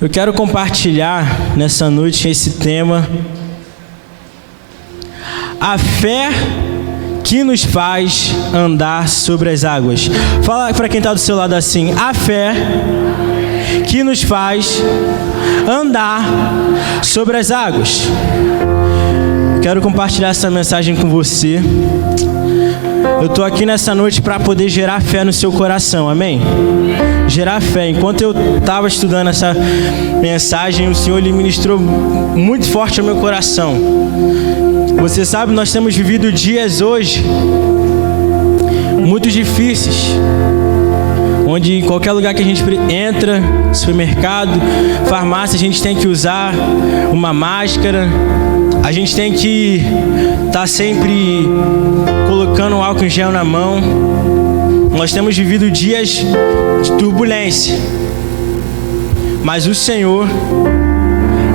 Eu quero compartilhar nessa noite esse tema, a fé que nos faz andar sobre as águas. Fala para quem está do seu lado assim: a fé que nos faz andar sobre as águas. Eu quero compartilhar essa mensagem com você. Eu estou aqui nessa noite para poder gerar fé no seu coração, amém? Gerar fé. Enquanto eu estava estudando essa mensagem, o Senhor Ele ministrou muito forte ao meu coração. Você sabe, nós temos vivido dias hoje muito difíceis, onde em qualquer lugar que a gente entra, supermercado, farmácia, a gente tem que usar uma máscara, a gente tem que estar sempre colocando um álcool em gel na mão. Nós temos vivido dias de turbulência, mas o Senhor,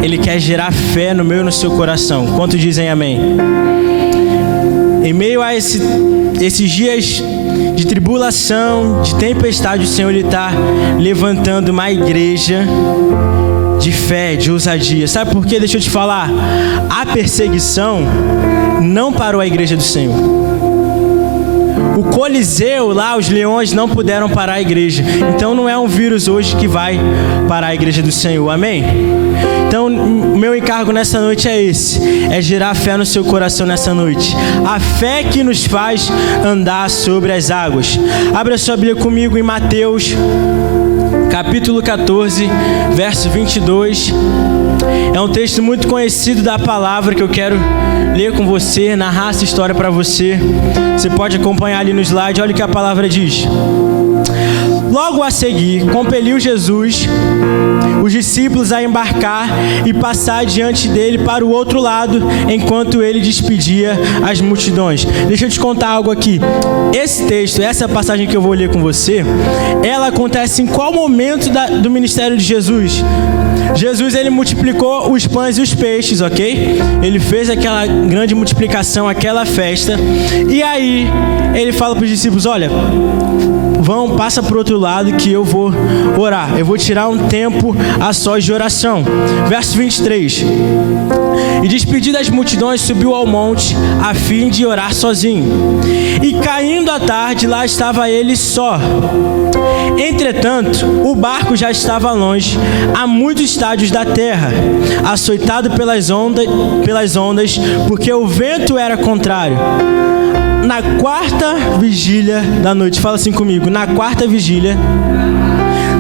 Ele quer gerar fé no meu e no seu coração. Quantos dizem amém? Em meio a esses dias de tribulação, de tempestade, o Senhor Ele está levantando uma igreja de fé, de ousadia. Sabe por quê? Deixa eu te falar. A perseguição não parou a igreja do Senhor. O Coliseu lá, os leões não puderam parar a igreja. Então não é um vírus hoje que vai parar a igreja do Senhor, amém? Então o meu encargo nessa noite é esse, é gerar fé no seu coração nessa noite. A fé que nos faz andar sobre as águas. Abra sua Bíblia comigo em Mateus, capítulo 14, verso 22. É um texto muito conhecido da palavra que eu quero ler com você, narrar essa história para você. Você pode acompanhar ali no slide. Olha o que a palavra diz. Logo a seguir, compeliu Jesus os discípulos a embarcar e passar diante dele para o outro lado, enquanto ele despedia as multidões. Deixa eu te contar algo aqui. Esse texto, essa passagem que eu vou ler com você, ela acontece em qual momento do ministério de Jesus? Jesus, ele multiplicou os pães e os peixes, ok? Ele fez aquela grande multiplicação, aquela festa. E aí, ele fala para os discípulos: olha, passa para o outro lado que eu vou orar. Eu vou tirar um tempo a sós de oração. Verso 23. E despedido das multidões, subiu ao monte a fim de orar sozinho. E caindo a tarde, lá estava ele só. Entretanto, o barco já estava longe, a muitos estádios da terra, açoitado pelas ondas, porque o vento era contrário. Na quarta vigília da noite, fala assim comigo, na quarta vigília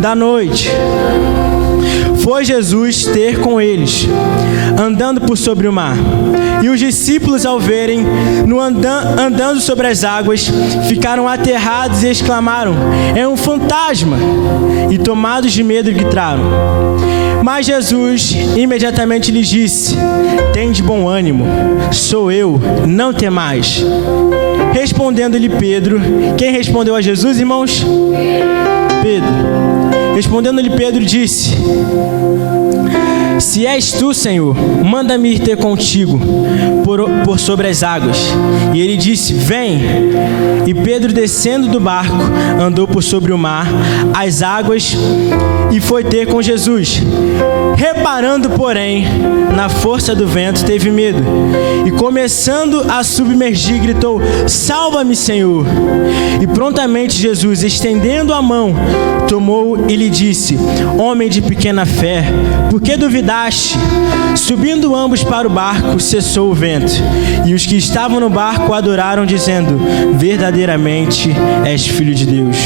da noite, foi Jesus ter com eles, andando por sobre o mar. E os discípulos, ao verem andando sobre as águas, ficaram aterrados e exclamaram: é um fantasma! E tomados de medo gritaram. Mas Jesus imediatamente lhes disse: tende bom ânimo, sou eu, não temais. Respondendo-lhe Pedro, quem respondeu a Jesus, irmãos? Pedro. Respondendo-lhe Pedro, disse: se és tu, Senhor, manda-me ir ter contigo por sobre as águas. E ele disse: vem. E Pedro, descendo do barco, andou por sobre o mar, as águas, e foi ter com Jesus. Reparando, porém, na força do vento, teve medo. E começando a submergir, gritou: salva-me, Senhor. E prontamente Jesus, estendendo a mão, tomou e lhe disse: homem de pequena fé, por que duvidaste? Subindo ambos para o barco, cessou o vento. E os que estavam no barco adoraram, dizendo: verdadeiramente és filho de Deus.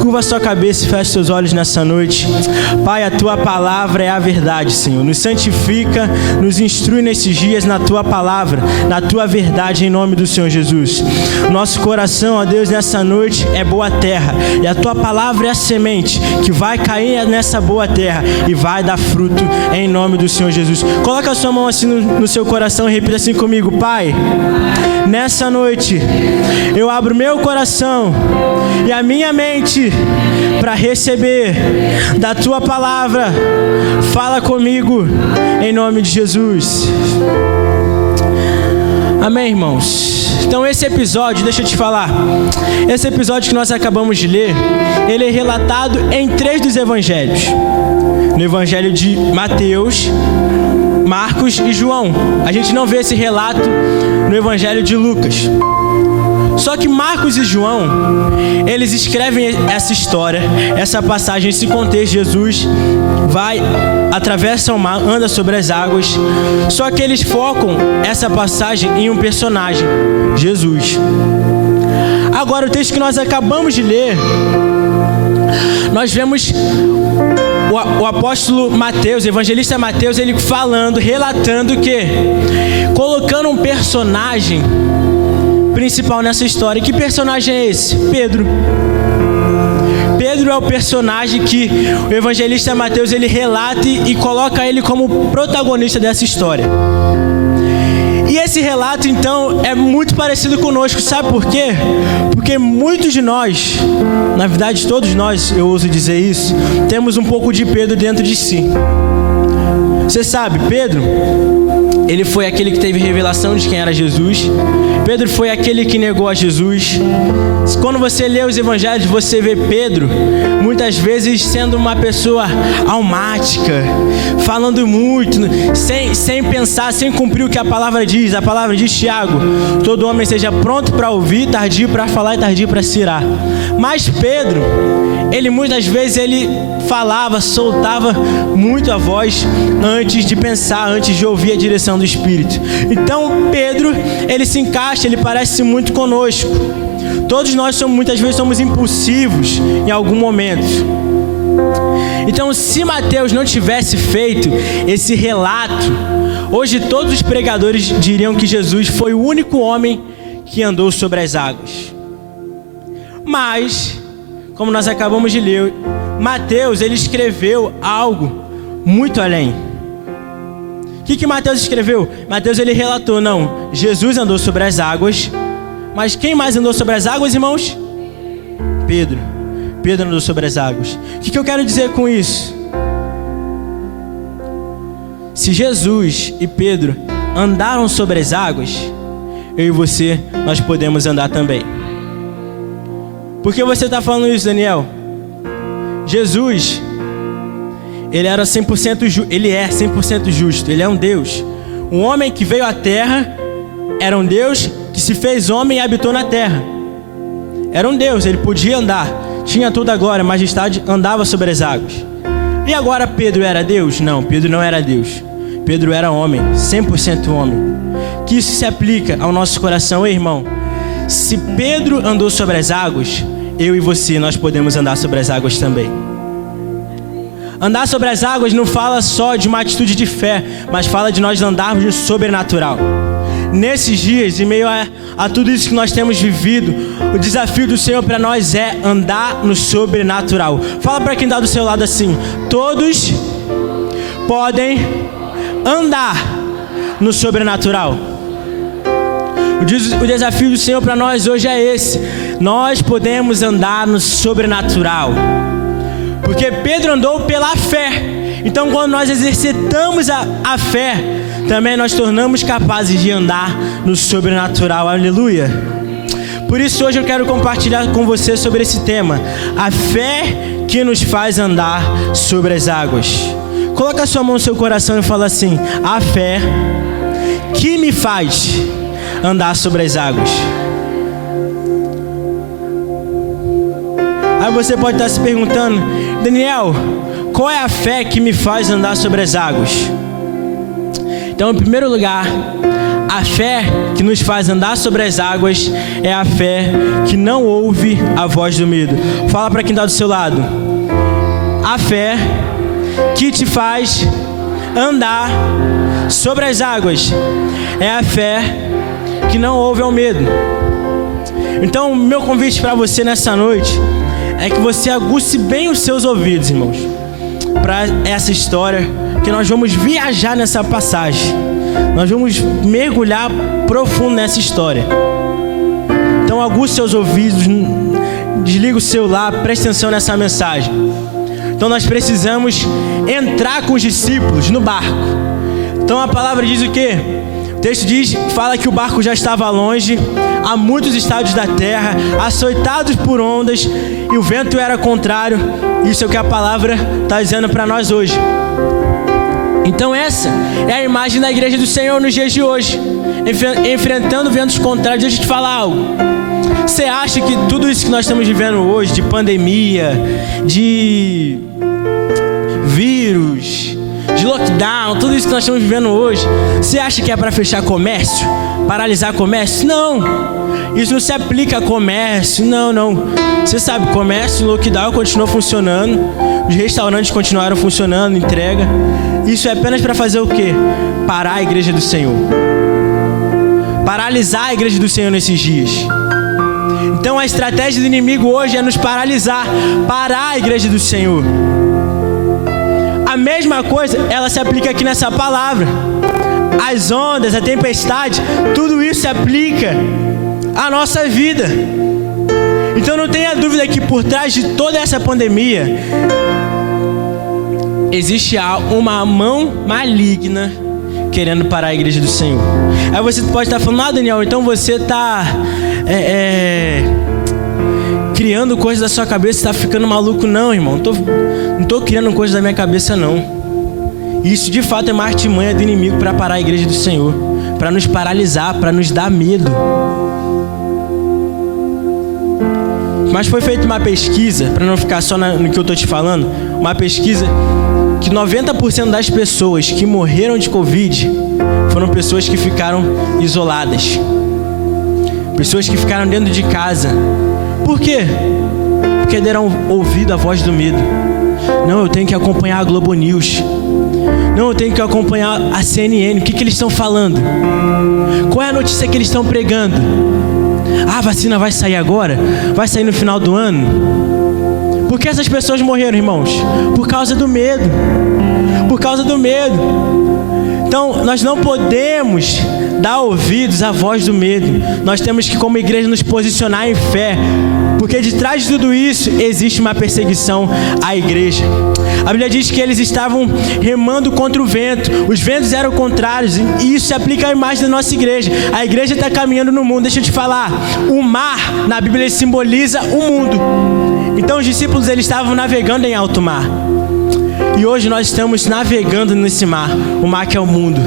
Curva sua cabeça e feche seus olhos nessa noite. Pai, a tua palavra é a verdade, Senhor. Nos santifica, nos instrui nesses dias na tua palavra, na tua verdade, em nome do Senhor Jesus. Nosso coração, ó Deus, nessa noite é boa terra, e a tua palavra é a semente que vai cair nessa boa terra e vai dar fruto em nome do Senhor Jesus. Coloca a sua mão assim no seu coração e repita assim comigo: Pai, nessa noite eu abro meu coração e a minha mente para receber da tua palavra. Fala comigo em nome de Jesus. Amém, irmãos? Então esse episódio, deixa eu te falar, esse episódio que nós acabamos de ler, ele é relatado em 3 dos evangelhos. No evangelho de Mateus, Marcos e João. A gente não vê esse relato no evangelho de Lucas. Só que Marcos e João, eles escrevem essa história, essa passagem, esse contexto. Jesus vai, atravessa o mar, anda sobre as águas. Só que eles focam essa passagem em um personagem, Jesus. Agora, o texto que nós acabamos de ler, nós vemos o apóstolo Mateus, o evangelista Mateus, ele falando, relatando que, colocando um personagem principal nessa história. Que personagem é esse? Pedro. Pedro é o personagem que o evangelista Mateus ele relata e coloca ele como protagonista dessa história. E esse relato então é muito parecido conosco, sabe por quê? Porque muitos de nós, na verdade todos nós, eu ouso dizer isso, temos um pouco de Pedro dentro de si. Você sabe, Pedro, ele foi aquele que teve revelação de quem era Jesus. Pedro foi aquele que negou a Jesus. Quando você lê os evangelhos, você vê Pedro, muitas vezes, sendo uma pessoa almática, falando muito, sem pensar, sem cumprir o que a palavra diz. A palavra diz, Tiago, todo homem seja pronto para ouvir, tardio para falar e tardio para se irar. Mas Pedro, ele muitas vezes ele falava, soltava muito a voz antes de pensar, antes de ouvir a direção do Espírito. Então Pedro, ele se encaixa, ele parece muito conosco. Todos nós muitas vezes somos impulsivos em algum momento. Então, se Mateus não tivesse feito esse relato, hoje todos os pregadores diriam que Jesus foi o único homem que andou sobre as águas. Mas, como nós acabamos de ler, Mateus, ele escreveu algo muito além. O que Mateus escreveu? Mateus, ele relatou, não, Jesus andou sobre as águas, mas quem mais andou sobre as águas, irmãos? Pedro. Pedro andou sobre as águas. O que eu quero dizer com isso? Se Jesus e Pedro andaram sobre as águas, eu e você, nós podemos andar também. Por que você está falando isso, Daniel? Jesus, ele era 100% ele é 100% justo, ele é um Deus. Um homem que veio à terra, era um Deus que se fez homem e habitou na terra. Era um Deus, ele podia andar, tinha toda a glória, a majestade, andava sobre as águas. E agora Pedro era Deus? Não, Pedro não era Deus. Pedro era homem, 100% homem. Que isso se aplica ao nosso coração, ei, irmão? Se Pedro andou sobre as águas, eu e você, nós podemos andar sobre as águas também. Andar sobre as águas não fala só de uma atitude de fé, mas fala de nós andarmos no sobrenatural. Nesses dias, em meio a tudo isso que nós temos vivido, o desafio do Senhor para nós é andar no sobrenatural. Fala para quem está do seu lado assim: todos podem andar no sobrenatural. O desafio do Senhor para nós hoje é esse: nós podemos andar no sobrenatural. Porque Pedro andou pela fé. Então, quando nós exercitamos a fé, também nós tornamos capazes de andar no sobrenatural. Aleluia. Por isso hoje eu quero compartilhar com você sobre esse tema: a fé que nos faz andar sobre as águas. Coloca a sua mão no seu coração e fala assim: a fé que me faz andar sobre as águas. Aí você pode estar se perguntando: Daniel, qual é a fé que me faz andar sobre as águas? Então, em primeiro lugar, a fé que nos faz andar sobre as águas é a fé que não ouve a voz do medo. Fala para quem está do seu lado: a fé que te faz andar sobre as águas é a fé que não ouve ao medo. Então, meu convite para você nessa noite é que você aguce bem os seus ouvidos, irmãos, para essa história, que nós vamos viajar nessa passagem. Nós vamos mergulhar profundo nessa história. Então aguce seus ouvidos, desliga o celular, preste atenção nessa mensagem. Então nós precisamos entrar com os discípulos no barco. Então a palavra diz o quê? O texto fala que o barco já estava longe, a muitos estádios da terra, açoitados por ondas, e o vento era contrário. Isso é o que a palavra está dizendo para nós hoje. Então essa é a imagem da igreja do Senhor nos dias de hoje, enfrentando ventos contrários. Deixa eu te falar algo. Você acha que tudo isso que nós estamos vivendo hoje, de pandemia, de vírus, de lockdown, tudo isso que nós estamos vivendo hoje, você acha que é para fechar comércio? Paralisar comércio? Não. Isso não se aplica a comércio, não. Você sabe, comércio, lockdown continuou funcionando, os restaurantes continuaram funcionando, entrega. Isso é apenas para fazer o quê? Parar a igreja do Senhor. Paralisar a igreja do Senhor nesses dias. Então a estratégia do inimigo hoje é nos paralisar, parar a igreja do Senhor. A mesma coisa, ela se aplica aqui nessa palavra. As ondas, a tempestade, tudo isso se aplica à nossa vida. Então não tenha dúvida que por trás de toda essa pandemia existe uma mão maligna querendo parar a igreja do Senhor. Aí você pode estar falando, Daniel, então você está criando coisas da sua cabeça, está ficando maluco. Não, irmão, não estou criando coisas da minha cabeça, não. Isso de fato é uma artimanha do inimigo para parar a igreja do Senhor, para nos paralisar, para nos dar medo. Mas foi feita uma pesquisa, para não ficar só no que eu estou te falando, uma pesquisa que 90% das pessoas que morreram de Covid foram pessoas que ficaram isoladas. Pessoas que ficaram dentro de casa. Por quê? Porque deram ouvido à voz do medo. Não, eu tenho que acompanhar a Globo News. Não, eu tenho que acompanhar a CNN. O que eles estão falando? Qual é a notícia que eles estão pregando? A vacina vai sair agora? Vai sair no final do ano? Por que essas pessoas morreram, irmãos? Por causa do medo. Por causa do medo. Então, nós não podemos dar ouvidos à voz do medo. Nós temos que, como igreja, nos posicionar em fé. Porque de trás de tudo isso, existe uma perseguição à igreja. A Bíblia diz que eles estavam remando contra o vento. Os ventos eram contrários. E isso se aplica à imagem da nossa igreja. A igreja está caminhando no mundo. Deixa eu te falar. O mar, na Bíblia, ele simboliza o mundo. Então, os discípulos, eles estavam navegando em alto mar. E hoje nós estamos navegando nesse mar. O mar que é o mundo.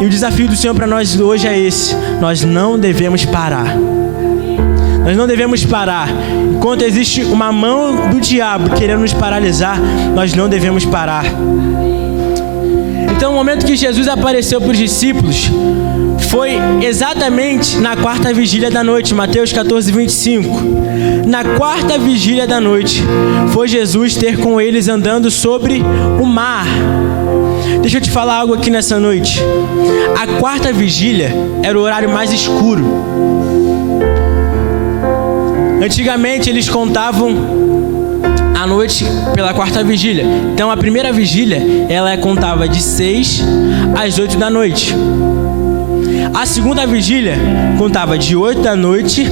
E o desafio do Senhor para nós hoje é esse. Nós não devemos parar. Nós não devemos parar. Enquanto existe uma mão do diabo querendo nos paralisar, nós não devemos parar. Então, o momento que Jesus apareceu para os discípulos foi exatamente na quarta vigília da noite, Mateus 14, 25. Na quarta vigília da noite, foi Jesus ter com eles andando sobre o mar. Deixa eu te falar algo aqui nessa noite. A quarta vigília era o horário mais escuro. Antigamente eles contavam a noite pela quarta vigília. Então a primeira vigília, ela contava de 6 às 8 da noite. A segunda vigília contava de 8 da noite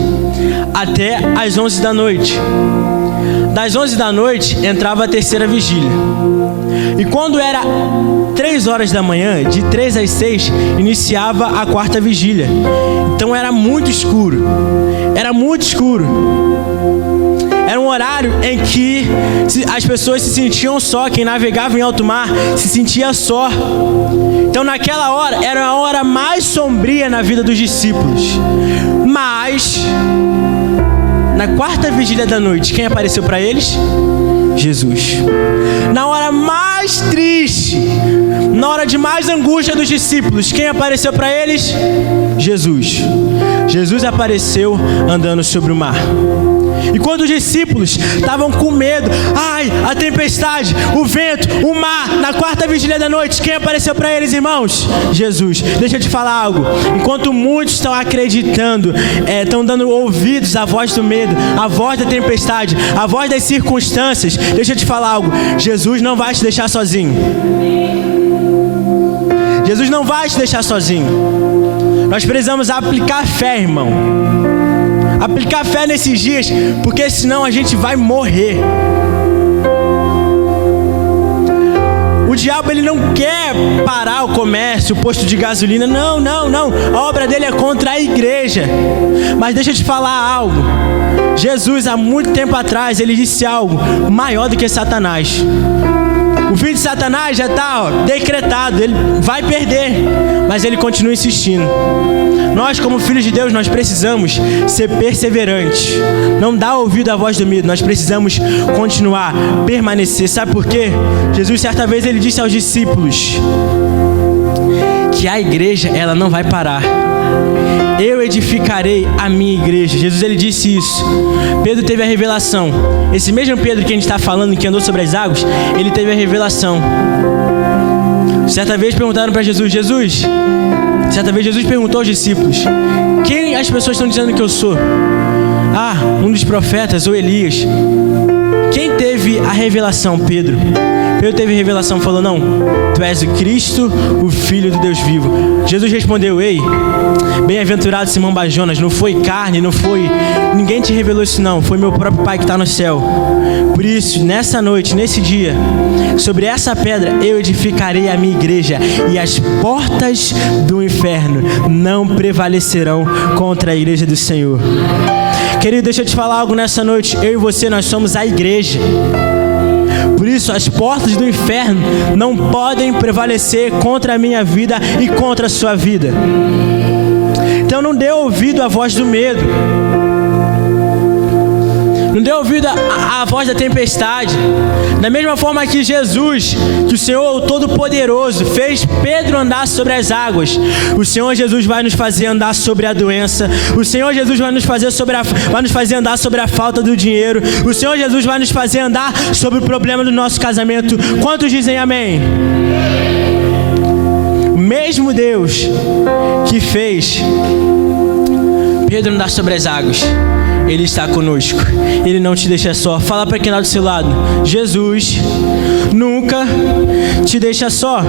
até às 11 da noite. Das 11 da noite entrava a terceira vigília. E quando era 3 horas da manhã, de 3 às 6, iniciava a quarta vigília. Então era muito escuro. Era muito escuro. Era um horário em que as pessoas se sentiam só. Quem navegava em alto mar se sentia só. Então naquela hora, era a hora mais sombria na vida dos discípulos. Mas, na quarta vigília da noite, quem apareceu para eles? Jesus. Na hora mais triste, na hora de mais angústia dos discípulos, quem apareceu para eles? Jesus. Jesus apareceu andando sobre o mar. E quando os discípulos estavam com medo, a tempestade, o vento, o mar, na quarta vigília da noite, quem apareceu para eles, irmãos? Jesus. Deixa eu te falar algo. Enquanto muitos estão acreditando, estão dando ouvidos à voz do medo, à voz da tempestade, à voz das circunstâncias, deixa eu te falar algo. Jesus não vai te deixar sozinho. Jesus não vai te deixar sozinho. Nós precisamos aplicar fé, irmão. Aplicar fé nesses dias, porque senão a gente vai morrer. diabo, ele não quer parar o comércio, o posto de gasolina. Não. A obra dele é contra a igreja. Mas deixa eu te falar algo. Jesus, há muito tempo atrás, ele disse algo maior do que Satanás. O fim de Satanás já está decretado, ele vai perder, mas ele continua insistindo. Nós, como filhos de Deus, nós precisamos ser perseverantes. Não dar ouvido à voz do medo, nós precisamos continuar, permanecer. Sabe por quê? Jesus, certa vez, ele disse aos discípulos que a igreja, ela não vai parar. Eu edificarei a minha igreja. Jesus, ele disse isso. Pedro teve a revelação. Esse mesmo Pedro que a gente está falando, que andou sobre as águas, ele teve a revelação. Certa vez perguntaram para Jesus, certa vez Jesus perguntou aos discípulos: quem as pessoas estão dizendo que eu sou? Um dos profetas ou Elias. Quem teve a revelação? Pedro. Pedro teve a revelação, falou: não, tu és o Cristo, o Filho do Deus vivo. Jesus respondeu: ei, bem-aventurado Simão Bajonas, não foi carne, ninguém te revelou isso não, foi meu próprio Pai que está no céu. Por isso, nessa noite, nesse dia, sobre essa pedra eu edificarei a minha igreja, e as portas do inferno não prevalecerão contra a igreja do Senhor. Querido, deixa eu te falar algo nessa noite. Eu e você, nós somos a igreja. Por isso, as portas do inferno não podem prevalecer contra a minha vida e contra a sua vida. Então não dê ouvido à voz do medo. Não dê ouvido à voz da tempestade. Da mesma forma que Jesus, que o Senhor, o Todo-Poderoso, fez Pedro andar sobre as águas, o Senhor Jesus vai nos fazer andar sobre a doença. O Senhor Jesus vai nos fazer andar sobre a falta do dinheiro. O Senhor Jesus vai nos fazer andar sobre o problema do nosso casamento. Quantos dizem amém? O mesmo Deus que fez Pedro andar sobre as águas, Ele está conosco. Ele não te deixa só. Fala para quem está do seu lado: Jesus nunca te deixa só.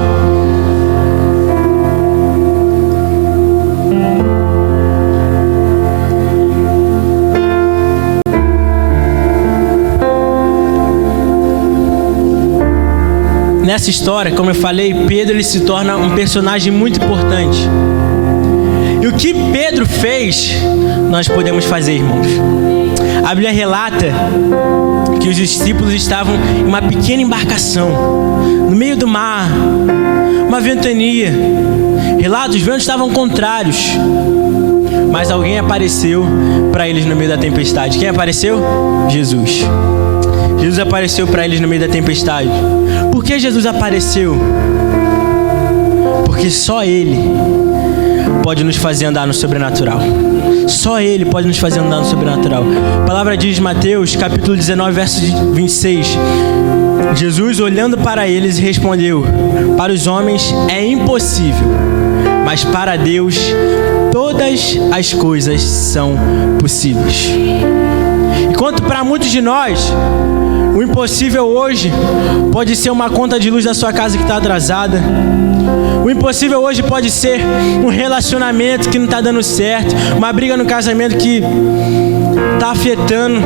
Nessa história, como eu falei, Pedro ele se torna um personagem muito importante. E o que Pedro fez, nós podemos fazer, irmãos. A Bíblia relata que os discípulos estavam em uma pequena embarcação, no meio do mar, uma ventania. Relatos, os ventos estavam contrários, mas alguém apareceu para eles no meio da tempestade. Quem apareceu? Jesus. Jesus apareceu para eles no meio da tempestade. Por que Jesus apareceu? Porque só Ele pode nos fazer andar no sobrenatural. Só Ele pode nos fazer andar no sobrenatural. A palavra diz, Mateus, capítulo 19, verso 26. Jesus, olhando para eles, respondeu: para os homens é impossível, mas para Deus todas as coisas são possíveis. Enquanto para muitos de nós, o impossível hoje pode ser uma conta de luz da sua casa que está atrasada. O impossível hoje pode ser um relacionamento que não está dando certo, uma briga no casamento que está afetando.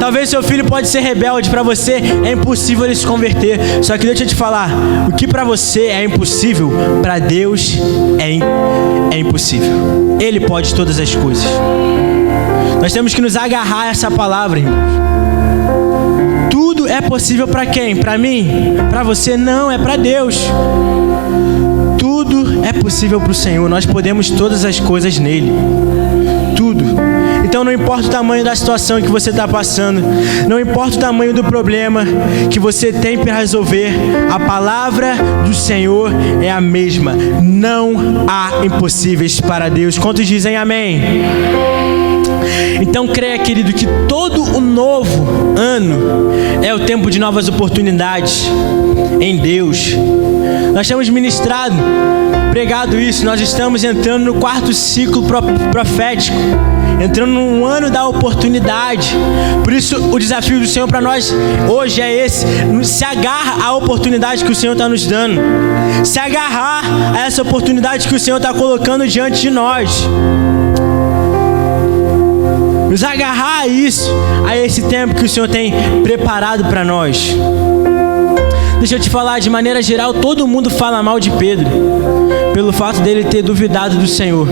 Talvez seu filho pode ser rebelde, para você é impossível ele se converter. Só que deixa eu te falar, o que para você é impossível, para Deus é impossível. Ele pode todas as coisas. Nós temos que nos agarrar a essa palavra, irmãos. Tudo é possível para quem? Para mim? Para você? Não, é para Deus. Tudo é possível para o Senhor. Nós podemos todas as coisas nele. Tudo. Então não importa o tamanho da situação que você está passando, não importa o tamanho do problema que você tem para resolver, a palavra do Senhor é a mesma. Não há impossíveis para Deus. Quantos dizem amém? Então creia, querido, que todo o novo ano é o tempo de novas oportunidades em Deus. Nós temos ministrado, pregado isso. Nós estamos entrando no 4º ciclo profético, entrando num ano da oportunidade. Por isso o desafio do Senhor para nós hoje é esse: se agarra à oportunidade que o Senhor está nos dando, se agarrar a essa oportunidade que o Senhor está colocando diante de nós, nos agarrar a isso, a esse tempo que o Senhor tem preparado para nós. Deixa eu te falar, de maneira geral, todo mundo fala mal de Pedro, pelo fato dele ter duvidado do Senhor.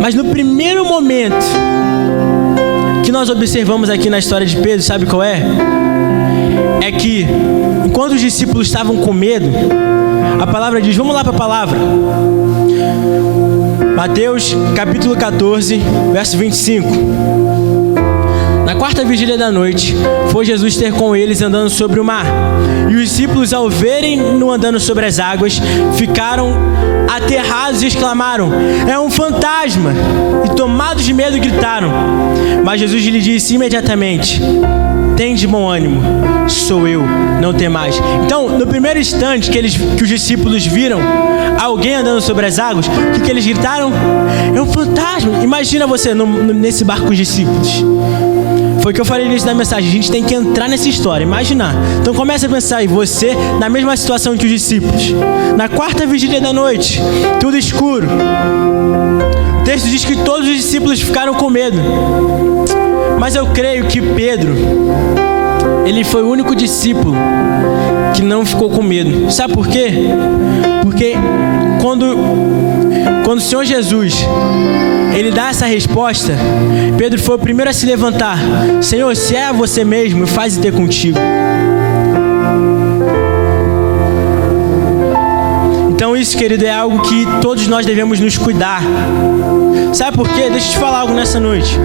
Mas no primeiro momento que nós observamos aqui na história de Pedro, sabe qual é? É que, enquanto os discípulos estavam com medo, a palavra diz, vamos lá para a palavra. Mateus capítulo 14, verso 25. Na quarta vigília da noite, foi Jesus ter com eles andando sobre o mar. E os discípulos, ao verem-no andando sobre as águas, ficaram aterrados e exclamaram, é um fantasma! E tomados de medo gritaram. Mas Jesus lhe disse imediatamente, tende bom ânimo, sou eu, não temais. Então, no primeiro instante que os discípulos viram alguém andando sobre as águas, o que eles gritaram? É um fantasma! Imagina você nesse barco com os discípulos. Foi o que eu falei no início da mensagem, a gente tem que entrar nessa história, imaginar. Então começa a pensar aí, você na mesma situação que os discípulos. Na quarta vigília da noite, tudo escuro. O texto diz que todos os discípulos ficaram com medo. Mas eu creio que Pedro, ele foi o único discípulo que não ficou com medo. Sabe por quê? Porque quando o Senhor Jesus, ele dá essa resposta, Pedro foi o primeiro a se levantar. Senhor, se é você mesmo, faz ter contigo. Então isso, querido, é algo que todos nós devemos nos cuidar. Sabe por quê? Deixa eu te falar algo nessa noite.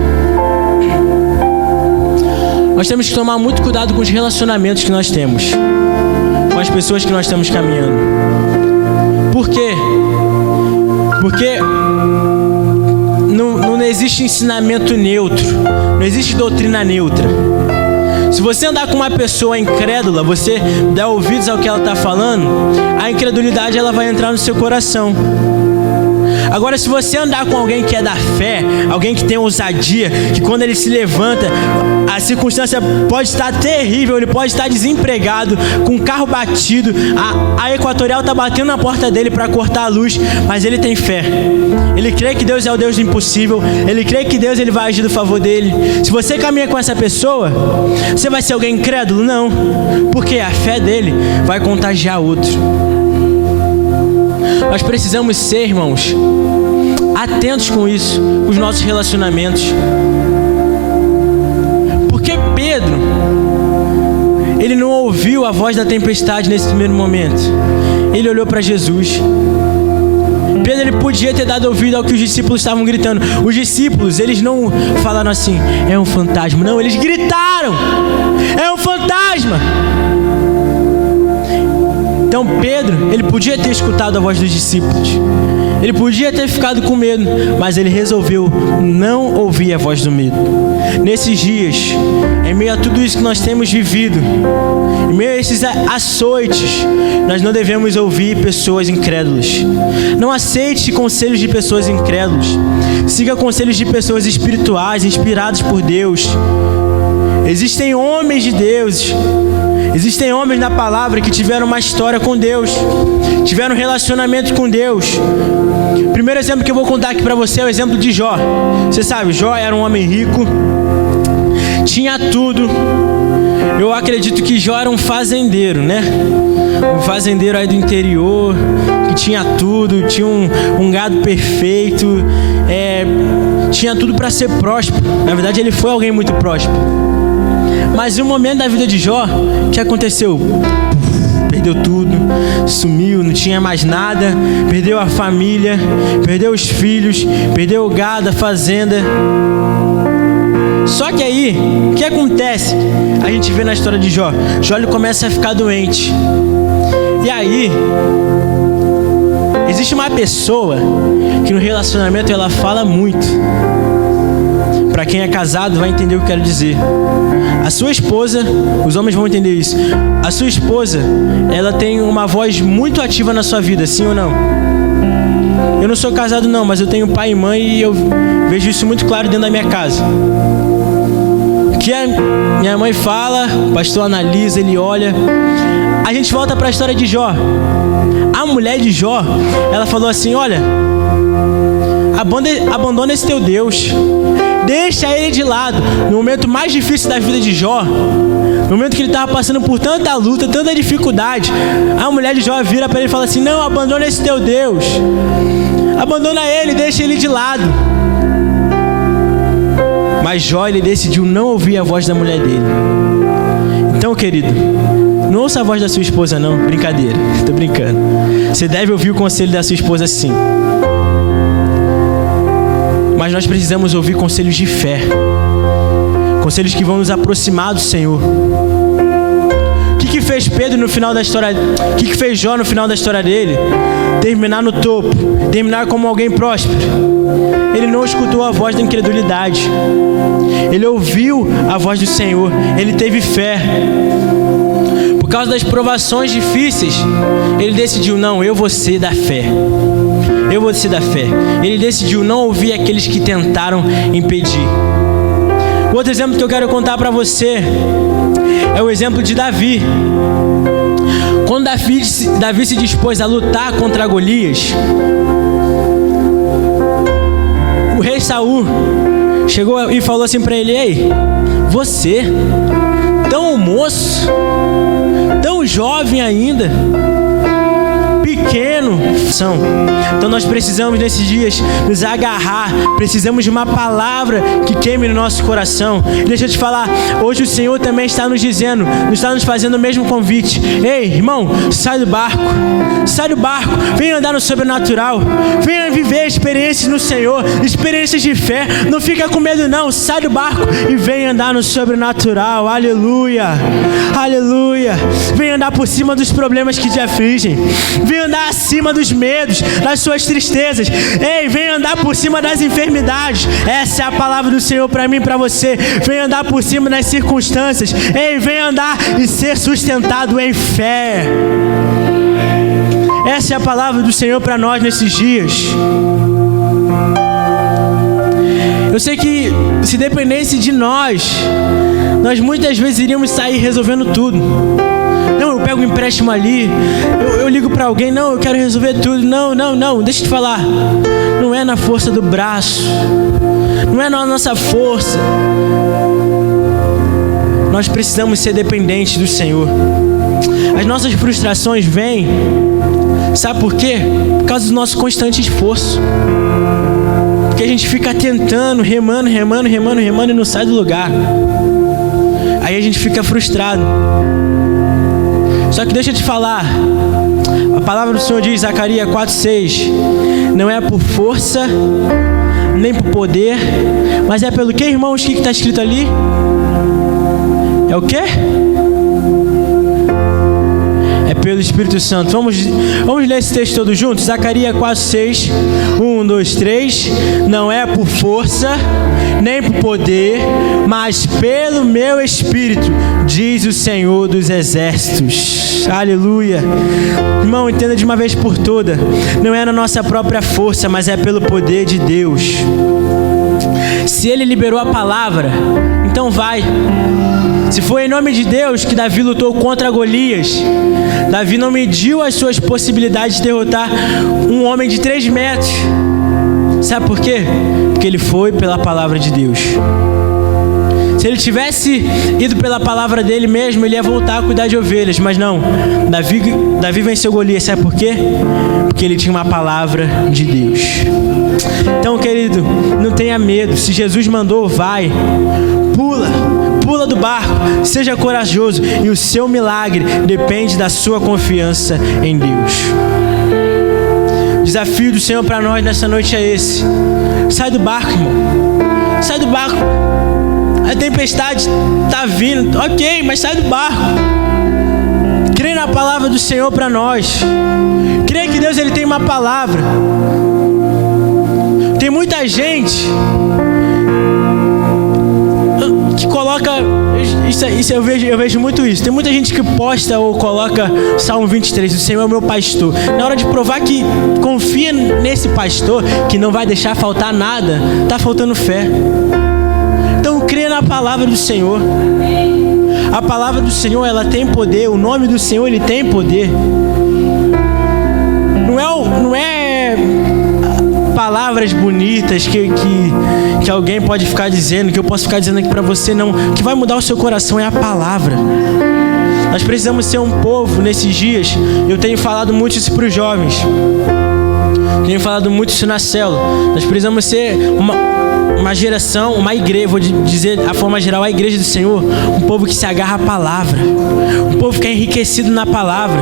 Nós temos que tomar muito cuidado com os relacionamentos que nós temos, com as pessoas que nós estamos caminhando. Por quê? Porque não existe ensinamento neutro, não existe doutrina neutra. Se você andar com uma pessoa incrédula, você der ouvidos ao que ela está falando, a incredulidade ela vai entrar no seu coração. Agora, se você andar com alguém que é da fé, alguém que tem ousadia, que quando ele se levanta, a circunstância pode estar terrível, ele pode estar desempregado, com o carro batido, a Equatorial está batendo na porta dele para cortar a luz, mas ele tem fé. Ele crê que Deus é o Deus do impossível, ele crê que Deus ele vai agir do favor dele. Se você caminha com essa pessoa, você vai ser alguém incrédulo? Não, porque a fé dele vai contagiar outro. Nós precisamos ser, irmãos, atentos com isso, com os nossos relacionamentos. Porque Pedro, ele não ouviu a voz da tempestade nesse primeiro momento. Ele olhou para Jesus. Pedro, ele podia ter dado ouvido ao que os discípulos estavam gritando. Os discípulos, eles não falaram assim, é um fantasma. Não, eles gritaram, é um fantasma. Então Pedro, ele podia ter escutado a voz dos discípulos, ele podia ter ficado com medo, mas ele resolveu não ouvir a voz do medo. Nesses dias, em meio a tudo isso que nós temos vivido, em meio a esses açoites, nós não devemos ouvir pessoas incrédulas. Não aceite conselhos de pessoas incrédulas. Siga conselhos de pessoas espirituais, inspirados por Deus. Existem homens de Deus, existem homens na palavra que tiveram uma história com Deus, tiveram um relacionamento com Deus. O primeiro exemplo que eu vou contar aqui para você é o exemplo de Jó. Você sabe, Jó era um homem rico, tinha tudo. Eu acredito que Jó era um fazendeiro, né? Um fazendeiro aí do interior, que tinha tudo, tinha um gado perfeito, tinha tudo para ser próspero. Na verdade, ele foi alguém muito próspero. Mas em um momento da vida de Jó, o que aconteceu? Perdeu tudo, sumiu, não tinha mais nada, perdeu a família, perdeu os filhos, perdeu o gado, a fazenda. Só que aí, o que acontece? A gente vê na história de Jó. Jó ele começa a ficar doente. E aí, existe uma pessoa que no relacionamento ela fala muito. Para quem é casado vai entender o que eu quero dizer. A sua esposa, os homens vão entender isso. A sua esposa, ela tem uma voz muito ativa na sua vida, sim ou não? Eu não sou casado não, mas eu tenho pai e mãe e eu vejo isso muito claro dentro da minha casa. O que a minha mãe fala, o pastor analisa, ele olha. A gente volta para a história de Jó. A mulher de Jó, ela falou assim, olha, abandona esse teu Deus. deixa ele de lado. No momento mais difícil da vida de Jó, no momento que ele estava passando por tanta luta, tanta dificuldade, a mulher de Jó vira para ele e fala assim: não, abandona esse teu Deus, abandona ele, deixa ele de lado. Mas Jó, ele decidiu não ouvir a voz da mulher dele. Então, querido, não ouça a voz da sua esposa não, brincadeira, tô brincando. Você deve ouvir o conselho da sua esposa sim. Mas nós precisamos ouvir conselhos de fé, conselhos que vão nos aproximar do Senhor. O que fez Pedro no final da história? O que fez Jó no final da história dele? Terminar no topo, terminar como alguém próspero. Ele não escutou a voz da incredulidade, ele ouviu a voz do Senhor, ele teve fé. Por causa das provações difíceis, ele decidiu: não, eu vou ser da fé. Eu vou ser da fé. Ele decidiu não ouvir aqueles que tentaram impedir. Outro exemplo que eu quero contar para você é o exemplo de Davi. Quando Davi se dispôs a lutar contra Golias, o rei Saul chegou e falou assim para ele: ei, você, tão moço, tão jovem ainda, pequeno. Então nós precisamos nesses dias nos agarrar, precisamos de uma palavra que queime no nosso coração. Deixa eu te falar, hoje o Senhor também está nos dizendo, está nos fazendo o mesmo convite: ei, irmão, sai do barco, venha andar no sobrenatural, venha viver experiências no Senhor, experiências de fé. Não fica com medo não, sai do barco e venha andar no sobrenatural. Aleluia, aleluia. Venha andar por cima dos problemas que te afligem, venha andar acima dos medos, das suas tristezas. Ei, vem andar por cima das enfermidades. Essa é a palavra do Senhor para mim e para você. Vem andar por cima das circunstâncias. Ei, vem andar e ser sustentado em fé. Essa é a palavra do Senhor para nós nesses dias. Eu sei que se dependesse de nós muitas vezes iríamos sair resolvendo tudo. Não, eu pego um empréstimo ali, eu ligo para alguém, não, eu quero resolver tudo. Não, deixa eu te falar, não é na força do braço, não é na nossa força. Nós precisamos ser dependentes do Senhor. As nossas frustrações vêm, sabe por quê? Por causa do nosso constante esforço. Porque a gente fica tentando, remando e não sai do lugar. Aí a gente fica frustrado. Só que deixa eu te falar, a palavra do Senhor diz, Zacarias 4:6, não é por força, nem por poder, mas é pelo que, irmãos? O que está escrito ali? É o quê? É pelo Espírito Santo. Vamos ler esse texto todos juntos? Zacarias 4:6, 1, 2, 3, não é por força, nem por poder, mas pelo meu Espírito, diz o Senhor dos Exércitos. Aleluia. Irmão, entenda de uma vez por toda, não é na nossa própria força, mas é pelo poder de Deus. Se Ele liberou a palavra, então vai. Se foi em nome de Deus que Davi lutou contra Golias, Davi não mediu as suas possibilidades de derrotar um homem de 3 metros. Sabe por quê? Porque ele foi pela palavra de Deus. Se ele tivesse ido pela palavra dele mesmo, ele ia voltar a cuidar de ovelhas. Mas não, Davi venceu Golias. Sabe por quê? Porque ele tinha uma palavra de Deus. Então, querido, não tenha medo. Se Jesus mandou, vai. Pula do barco, seja corajoso, e o seu milagre depende da sua confiança em Deus. O desafio do Senhor para nós nessa noite é esse: sai do barco, irmão, sai do barco. A tempestade está vindo, ok, mas sai do barco. Crê na palavra do Senhor para nós. Crê que Deus, Ele tem uma palavra. Tem muita gente que coloca, isso eu vejo muito isso. Tem muita gente que posta ou coloca Salmo 23, o Senhor é o meu pastor. Na hora de provar que confia nesse pastor, que não vai deixar faltar nada, está faltando fé. Então crê na palavra do Senhor. A palavra do Senhor, ela tem poder. O nome do Senhor, Ele tem poder. Não é palavras bonitas que alguém pode ficar dizendo, que eu posso ficar dizendo aqui para você, não. O que vai mudar o seu coração é a palavra. Nós precisamos ser um povo nesses dias. Eu tenho falado muito isso para os jovens. Tenho falado muito isso na célula. Nós precisamos ser uma geração, uma igreja, vou dizer a forma geral, a igreja do Senhor, um povo que se agarra à palavra, um povo que é enriquecido na palavra.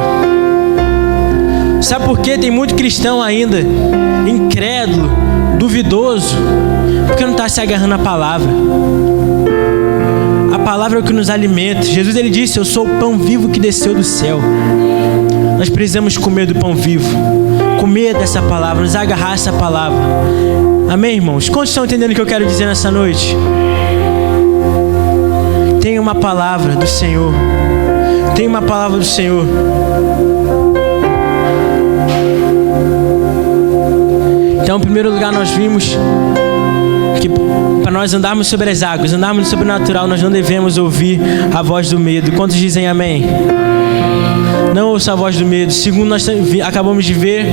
Sabe por quê? Tem muito cristão ainda incrédulo, duvidoso, porque não está se agarrando à palavra. A palavra é o que nos alimenta. Jesus, ele disse: eu sou o pão vivo que desceu do céu. Nós precisamos comer do pão vivo, comer dessa palavra, nos agarrar a essa palavra. Amém, irmãos? Quantos estão entendendo o que eu quero dizer nessa noite? Tem uma palavra do Senhor. Tem uma palavra do Senhor. Então, em primeiro lugar, nós vimos que para nós andarmos sobre as águas, andarmos no sobrenatural, nós não devemos ouvir a voz do medo. Quantos dizem amém? Não ouça a voz do medo. Segundo, nós acabamos de ver,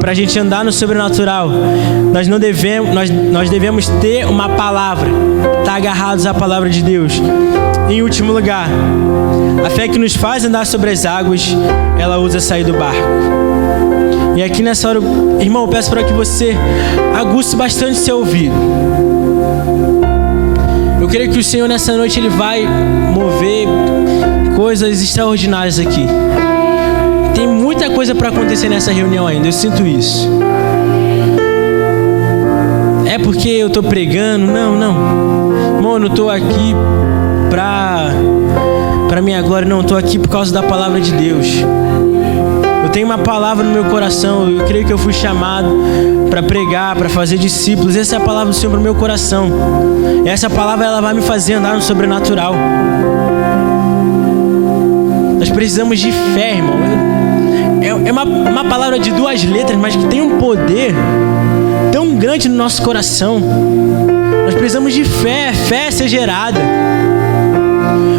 para a gente andar no sobrenatural, nós devemos ter uma palavra, estar agarrados à palavra de Deus. Em último lugar, a fé que nos faz andar sobre as águas, ela usa sair do barco. E aqui nessa hora, irmão, eu peço para que você aguce bastante seu ouvido. Eu creio que o Senhor nessa noite, ele vai mover coisas extraordinárias aqui. Tem muita coisa para acontecer nessa reunião ainda, eu sinto isso. É porque eu estou pregando? Não. Irmão, eu não estou aqui para minha glória, não. Estou aqui por causa da palavra de Deus. Eu tenho uma palavra no meu coração. Eu creio que eu fui chamado para pregar, para fazer discípulos. Essa é a palavra do Senhor para o meu coração. Essa palavra, ela vai me fazer andar no sobrenatural. Nós precisamos de fé, irmão. É uma palavra de 2 letras, mas que tem um poder tão grande no nosso coração. Nós precisamos de fé. Fé ser gerada.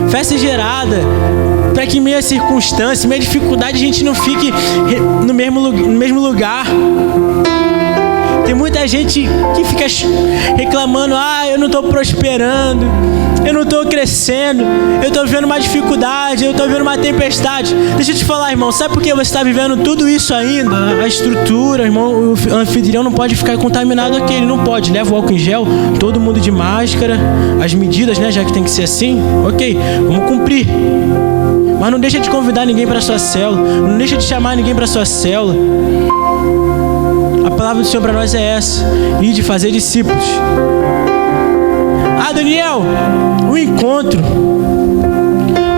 Fé ser gerada para que em meio à circunstância, em meio à dificuldade, a gente não fique no mesmo lugar. Tem muita gente que fica reclamando: eu não estou prosperando, eu não estou crescendo, eu estou vivendo uma dificuldade, eu estou vivendo uma tempestade. Deixa eu te falar, irmão, sabe por que você está vivendo tudo isso ainda? A estrutura, irmão, o anfitrião não pode ficar contaminado aqui, ele não pode. Leva o álcool em gel, todo mundo de máscara, as medidas, né, já que tem que ser assim, ok, vamos cumprir. Mas não deixa de convidar ninguém para a sua célula, não deixa de chamar ninguém para a sua célula. A palavra do Senhor para nós é essa: ir de fazer discípulos. Daniel, o encontro.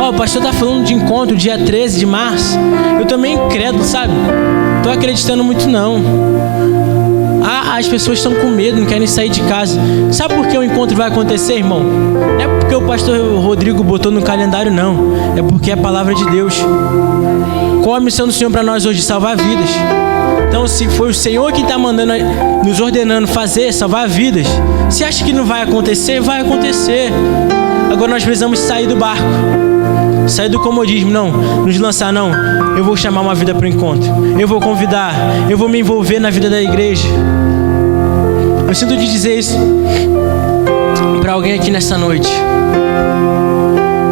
O pastor está falando de encontro dia 13 de março. Eu também incrédulo, sabe? Estou acreditando muito não. As pessoas estão com medo, não querem sair de casa. Sabe por que o encontro vai acontecer, irmão? Não é porque o pastor Rodrigo botou no calendário, não. É porque é a palavra de Deus. Qual a missão do Senhor para nós hoje? Salvar vidas. Então, se foi o Senhor que está mandando, nos ordenando fazer, salvar vidas, você acha que não vai acontecer? Vai acontecer. Agora nós precisamos sair do barco, sair do comodismo, não nos lançar, não. Eu vou chamar uma vida para o encontro, eu vou convidar, eu vou me envolver na vida da igreja. Eu sinto de dizer isso para alguém aqui nessa noite.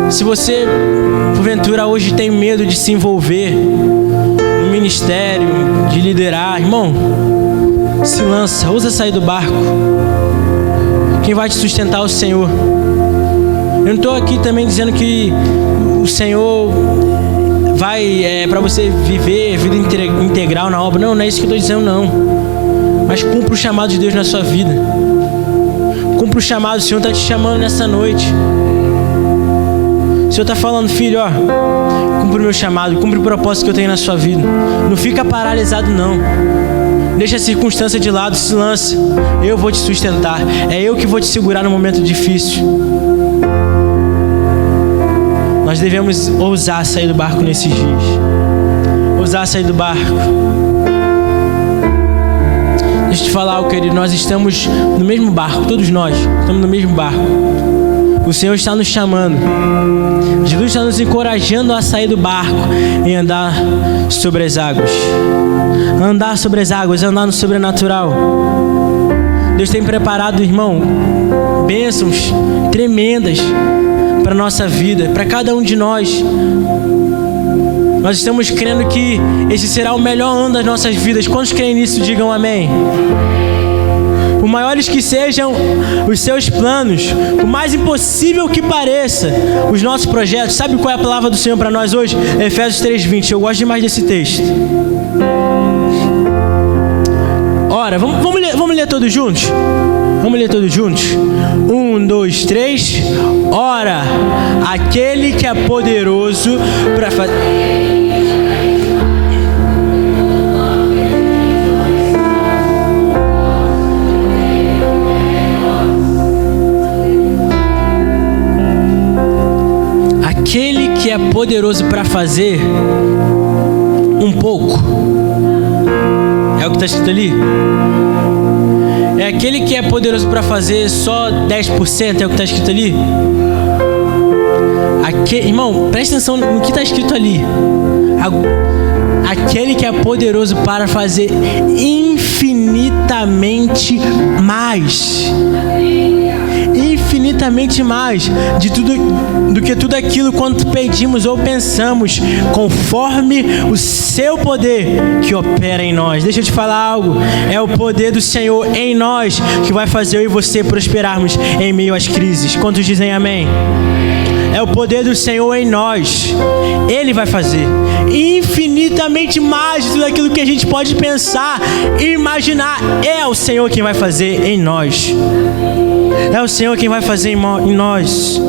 Se você, porventura, hoje tem medo de se envolver no ministério, de liderar, irmão, se lança, ousa sair do barco. Quem vai te sustentar é o Senhor. Eu não estou aqui também dizendo que o Senhor vai para você viver vida integral na obra. Não é isso que eu estou dizendo, não. Mas cumpra o chamado de Deus na sua vida. Cumpra o chamado, o Senhor está te chamando nessa noite. O Senhor está falando: filho, cumpre o meu chamado, cumpre o propósito que eu tenho na sua vida. Não fica paralisado, não. Deixa a circunstância de lado, se lança. Eu vou te sustentar. É eu que vou te segurar no momento difícil. Nós devemos ousar sair do barco nesses dias. Ousar sair do barco. Deixa eu te falar, querido, nós estamos no mesmo barco. Todos nós estamos no mesmo barco. O Senhor está nos chamando. Jesus está nos encorajando a sair do barco e andar sobre as águas. Andar sobre as águas, andar no sobrenatural. Deus tem preparado, irmão, bênçãos tremendas para a nossa vida, para cada um de nós. Nós estamos crendo que esse será o melhor ano das nossas vidas. Quantos creem nisso, digam amém. Por maiores que sejam os seus planos, por mais impossível que pareça os nossos projetos, sabe qual é a palavra do Senhor para nós hoje? Efésios 3:20, eu gosto demais desse texto. Ora, vamos ler todos juntos? Vamos ler todos juntos? 1, 2, 3. Ora, aquele que é poderoso para fazer... Aquele que é poderoso para fazer um pouco. É o que está escrito ali? É aquele que é poderoso para fazer só 10%, é o que está escrito ali? Irmão, presta atenção no que está escrito ali. Aquele que é poderoso para fazer infinitamente mais. Infinitamente mais do que tudo aquilo quanto pedimos ou pensamos, conforme o seu poder que opera em nós. Deixa eu te falar algo. É o poder do Senhor em nós que vai fazer eu e você prosperarmos em meio às crises. Quantos dizem amém? É o poder do Senhor em nós. Ele vai fazer infinitamente mais de tudo aquilo que a gente pode pensar e imaginar. É o Senhor quem vai fazer em nós. É o Senhor quem vai fazer em nós.